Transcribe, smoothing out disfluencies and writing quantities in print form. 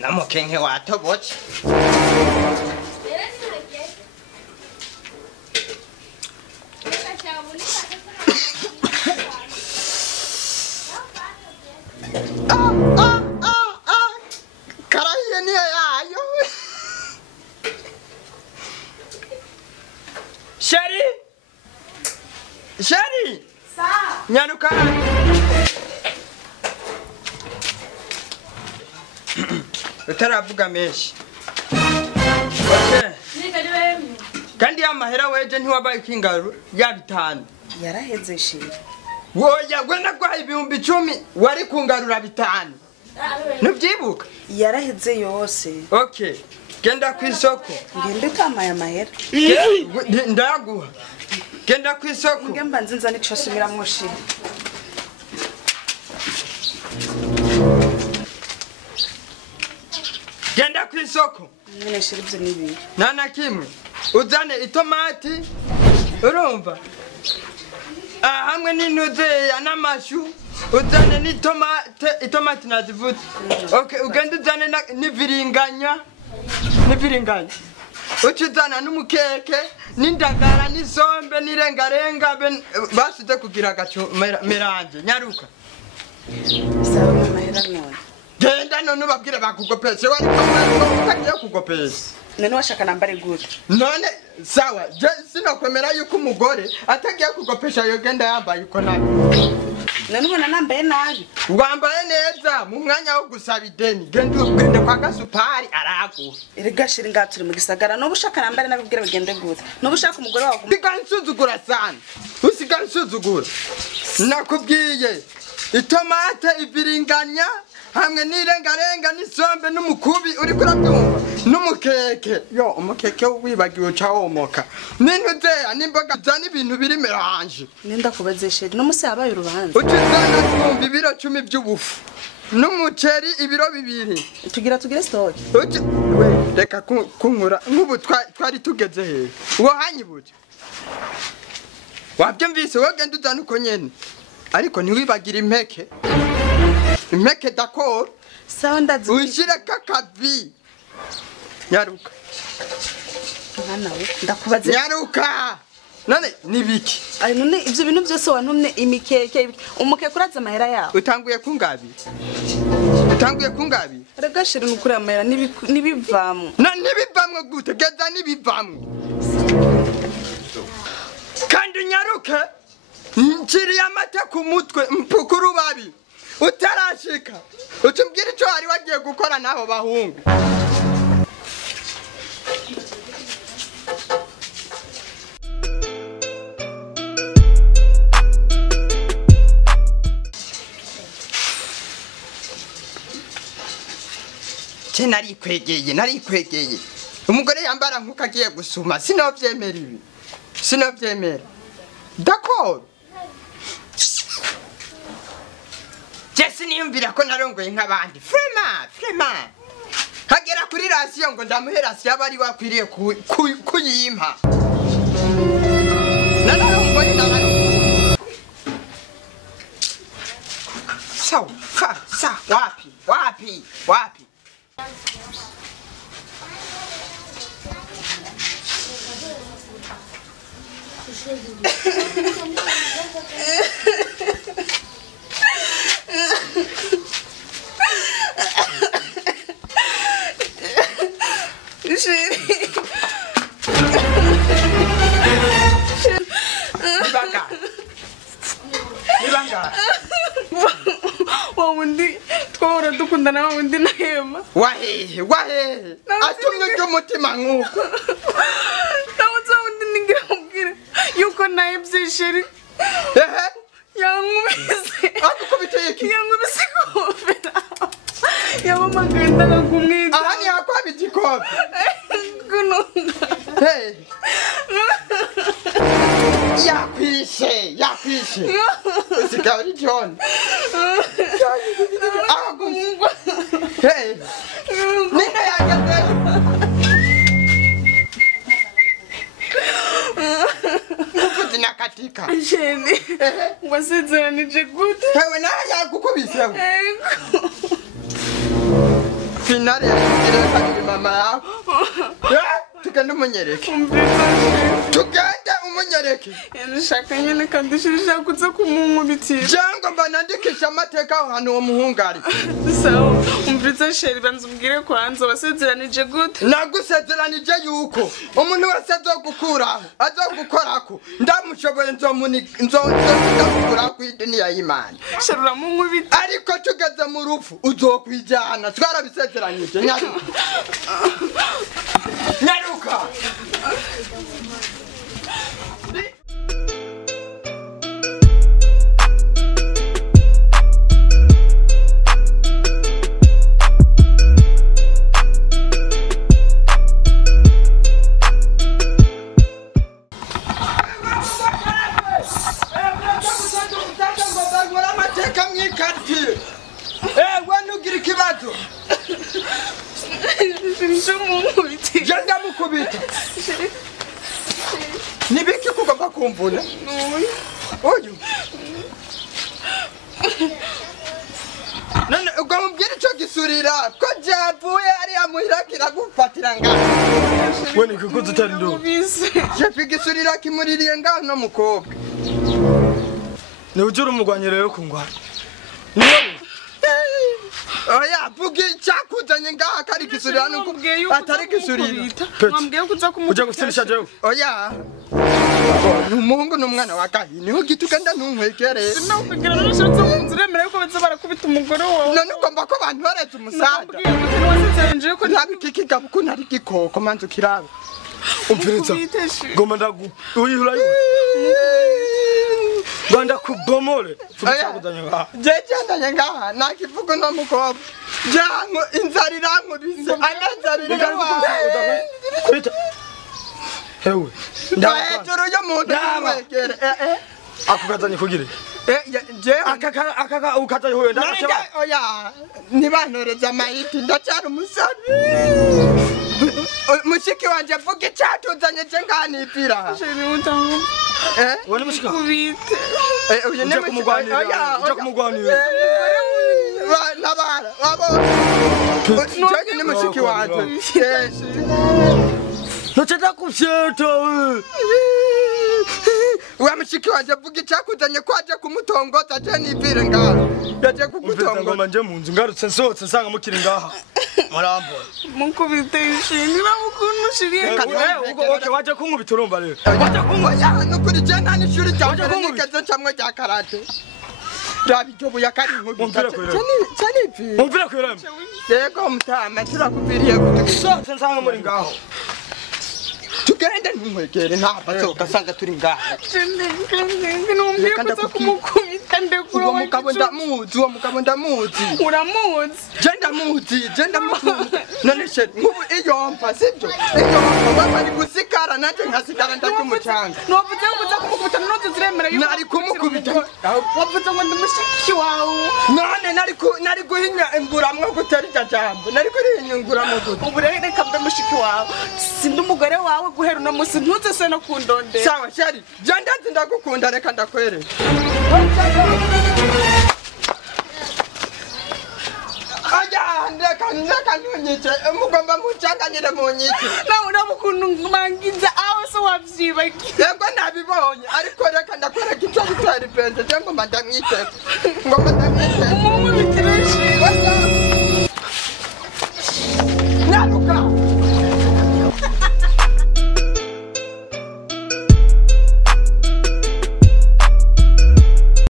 namukenke watobotse. Karahiye niyo yayo. Shari! Shari! Sa! Nyaruka! Utaravuga menshi. Kandi amahera weje ntiwabaye kingaru ya 5. Yaraheze shira. Woya gwena kwa 10,000 wari kungarura 5. Nuvyibuka? Yaraheze yose. Okay. Genda kwisoko. Ngende kamaye amahera. Ndaguha. Genda kwisoko. Ngemba nzinza nico sumira mushira. Genda kwisoko. Nyene shira ivyo nibi. Nana kimwe. Uzane itomati. Urumva? Hamwe n'intuze ya namashu. Uzane itomati nazivuze. Okay, ugenda uzane n'iviringanya. N'iviringanya. Ucizana n'umukeke, n'indagara, n'isombe, n'irengarenga basize kugira gacu meranje. Nyaruka. Sawa amahera none. Genda none ubabwire bakugopeshe wari ko utagiye kugopesha. None washaka nambare gute? None sawa, je sinokwemera yuko umugore atagiye kugopesha yo genda yambaye uko nabi. None ubona nambaye nabi. Wambaye neza mu mwanya wo gusaba ideni. Genda kwa gasupari aragu. Erega shira ngaturi mu gisagara no bushaka nambare nabibwira bigende gute. No bushaka umugore wawe. Usigansuzugura sana. Usigansuzugura. Nakubwiye itomate iviringanya hamwe n'irengarenga n'isombe n'umukubi uri kurabyumva n'umukeke yo umukeke wibagiwe cawomoka n'intuzeya n'imboga zana ibintu biri meranje Nenda kubazeshe no musi yabaye urubanza ucizana kumva ibiro 10 by'ubufu n'umuceri ibiro 2 tugire stock we reka kunkura nk'ubu twari tugeze he wo hanyibuje wabyumvise wogenda uzana uko nyene ariko ntiwibagira impeke d'accord sawa ndazi ushire kakavi nyaruka mwana we ndakubaze nyaruka none nibiki ari none ivyo bintu byose wantumne imikeke umukeke uraza amahera yawe utanguye kungabi rega shira nukuri amahera nibivamwe nibivamwe gute geza nibivamwe kandi nyaruke nchiri amata ku mutwe mpukuru babi utarashika utumbwira ico ari wagiye gukora nabo bahungu nari kwegeye umugore yambara nkuko agiye gusuma sinovyemera ibi d'accord Jesse niyumvira ko narongoye nk'abandi Frema hagera kuri rasiyo ngo ndamuhe rasiyo abari wakwiriye kuyimpa nanarongoye sa wapi Nibanga wawundi twahora dukundana wawundi nahema wahehe atumye cy'umutima nkuko nawuza wundi ningira mubwire yuko nayibye sheri yankubise akukubiteye iki yankubise kofera yabamagenda nakumwiza aha ni akwabiti kofe kununga yakwishe usigari John agumwa nina yageze kufuti nakatika sheni wasezera nije gute hewe na yakukubise finale ya kabiri mama yawe. Tugende umunyereke. Tugende umunyereke. Ndashaka nyine kandi shirishaka kuza kumunkubitira. Jango mba nandikisha amateka aho hantu uwo muhungu ari. Sawa, umviriza sheri banzubwire kwanza wasezeranije gute? Nagusezeranije yuko umuntu wese azogukuraho, azogukorako. Ndamushoboye nzogukuraho ku iduniya y'Imana. Sheri uramunkubita. Ariko tugeze mu rupfu uzokwijana. Twarabisezeranyije nyaruka. Nyaruka. Jenda mukubita. Nibiki kugomba kumvuna? Oyo. None ugomubwira ico gisurira ko javuye ari amuhira kiragufatira ngaho. Wene kukuza utari ndo. Je gisurira kimuririye ngaho no mukobwa. Ni ujuru umugwanye rero kungwana. Niwe. Oya, bugi cyakuzanye ngaha kari gisurira nuko atari gisurira. Mwambwiye kuza kumukubita. Uje gusinisha jewe. Oya. Umuhungu n'umwana wa Gahini ugitugenda ntunkwegere. Sinakugira n'ushatse kunziremera yuko baza barakubita umugore wawe. None ugomba ko abantu baretse umusaza. Wasezeranije ko ntabikikika kuko ntari gikoko manze ukirabe. Umviriza. Goma ndagu. Uyihura yo. Banda kubomole. Futakuzanya ngaha. Jejandanye ngaha nakivuga no mukobwa. Jango inzarira nkubise. Anazarira wawe. Kwita. Hewe. Ndahejuru yo muntu wegere. Akukazanye kugire. Je akaka ukazanye hoyo ndakeba. Oya. Nibantoreza mayiti ndacyari umusabi. Mushiki wanje vuga icyatuzanye je nganipira. Sheri utangu. Wone mushika. Kubite. Uye ne kumugwanira. Uje kumugwanira. Nabara. Abo. Je ni mushiki wanje. Noceda kuvyeta. Wa mushiki wanje vuga icyakuzanye ko aje kumutongoza je nipire ngaho. Yaje kugutongoza manje munzu ngarutse nsotse nsanga mukiri ngaha. Marambo. Mukubite ishingira mukuntu shiriye. Okay, waje kunkubita urumva rero. Waje kunkubita nukuri je nta n'ishuri cyangwa nigeze cyamwe cya karate. Rabi jobu yakari nkubita. Cyane ipi. Umvira kwirame. Yego mutama turakuviriye kutukisotse nsanga muri ngaho. Tugende ntumwegere ntabwo ugasanga turi ngaha. Numbiye kuza kumukubita ndekura uwo mugabo ndamuzi. Uramuzi? Je ndamuzi. None she nkubu iyo mpa sibyo. Iyo mpa bari gusikara nanje nkasigara ndacyumucanga. Novuze kuza kumukubita nozo ziremera yuko nari kumukubita. Wavuze ngo ndamushiki wawe. None nari guhinya imburamwe gutera ijambo. Nari kurihinya imburamwe gute. Ubu reka ndamushiki wawe. Sindi umugore wawe guhera no musi ntuze se no kundonde. Sawa sheri. Je ndazi ndagukunda reka ndakwere. Ndeka ntunyice mugomba mucanganire munyike. Nawe uramukuntu mangiza aho so wavyibagiye. Yego nabibonye ariko reka ndakwereka icyo gutera ipenze je ngoma ndamwiteka. Ngoma ndamwiteka.